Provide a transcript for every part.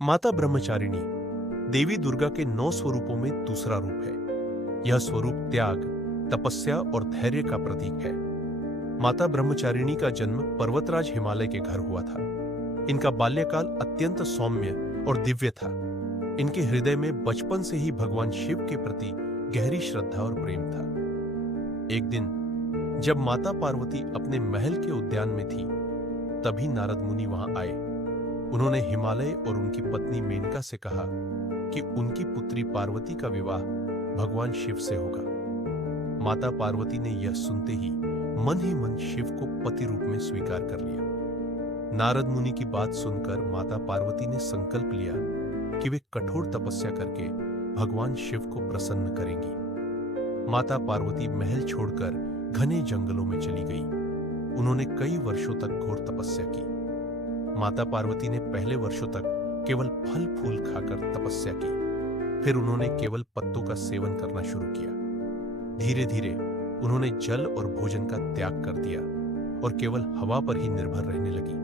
माता ब्रह्मचारिणी देवी दुर्गा के 9 स्वरूपों में दूसरा रूप है। यह स्वरूप त्याग, तपस्या और धैर्य का प्रतीक है। माता ब्रह्मचारिणी का जन्म पर्वतराज हिमालय के घर हुआ था। इनका बाल्यकाल अत्यंत सौम्य और दिव्य था। इनके हृदय में बचपन से ही भगवान शिव के प्रति गहरी श्रद्धा और प्रेम था। एक दिन जब माता पार्वती अपने महल के उद्यान में थी, तभी नारद मुनि वहां आए। उन्होंने हिमालय और उनकी पत्नी मेनका से कहा कि उनकी पुत्री पार्वती का विवाह भगवान शिव से होगा। माता पार्वती ने यह सुनते ही मन शिव को पति रूप में स्वीकार कर लिया। नारद मुनि की बात सुनकर माता पार्वती ने संकल्प लिया कि वे कठोर तपस्या करके भगवान शिव को प्रसन्न करेंगी। माता पार्वती महल छोड़कर घने जंगलों में चली गई। उन्होंने कई वर्षों तक घोर तपस्या की। माता पार्वती ने पहले वर्षों तक केवल फल फूल खाकर तपस्या की। फिर उन्होंने केवल पत्तों का सेवन करना शुरू किया। धीरे धीरे उन्होंने जल और भोजन का त्याग कर दिया और केवल हवा पर ही निर्भर रहने लगी।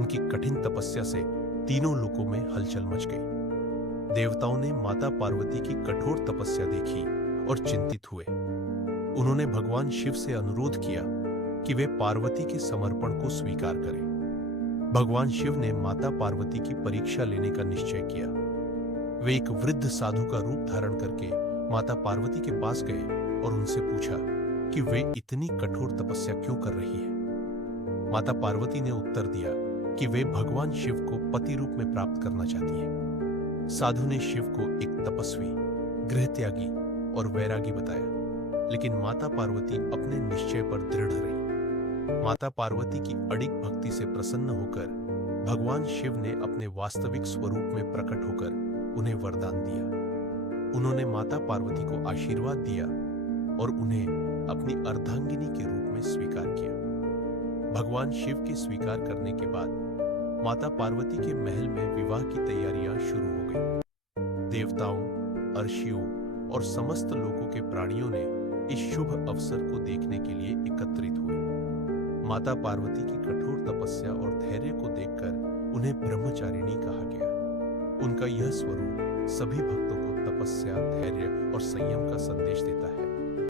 उनकी कठिन तपस्या से तीनों लोकों में हलचल मच गई। देवताओं ने माता पार्वती की कठोर तपस्या देखी और चिंतित हुए। उन्होंने भगवान शिव से अनुरोध किया कि वे पार्वती के समर्पण को स्वीकार करें। भगवान शिव ने माता पार्वती की परीक्षा लेने का निश्चय किया। वे एक वृद्ध साधु का रूप धारण करके माता पार्वती के पास गए और उनसे पूछा कि वे इतनी कठोर तपस्या क्यों कर रही है। माता पार्वती ने उत्तर दिया कि वे भगवान शिव को पति रूप में प्राप्त करना चाहती है। साधु ने शिव को एक तपस्वी, गृहत्यागी और वैरागी बताया, लेकिन माता पार्वती अपने निश्चय पर दृढ़ रही। माता पार्वती की अडिग भक्ति से प्रसन्न होकर भगवान शिव ने अपने वास्तविक स्वरूप में प्रकट होकर उन्हें वरदान दिया। उन्होंने माता पार्वती को आशीर्वाद दिया और उन्हें अपनी अर्धांगिनी के रूप में स्वीकार किया। भगवान शिव के स्वीकार करने के बाद माता पार्वती के महल में विवाह की तैयारियां शुरू हो गई। देवताओं, अर्षियों और समस्त लोकों के प्राणियों ने इस शुभ अवसर को देखने के लिए एकत्रित हुए। माता पार्वती की कठोर तपस्या और धैर्य को देखकर उन्हें ब्रह्मचारिणी कहा गया। उनका यह स्वरूप सभी भक्तों को तपस्या, धैर्य और संयम का संदेश देता है।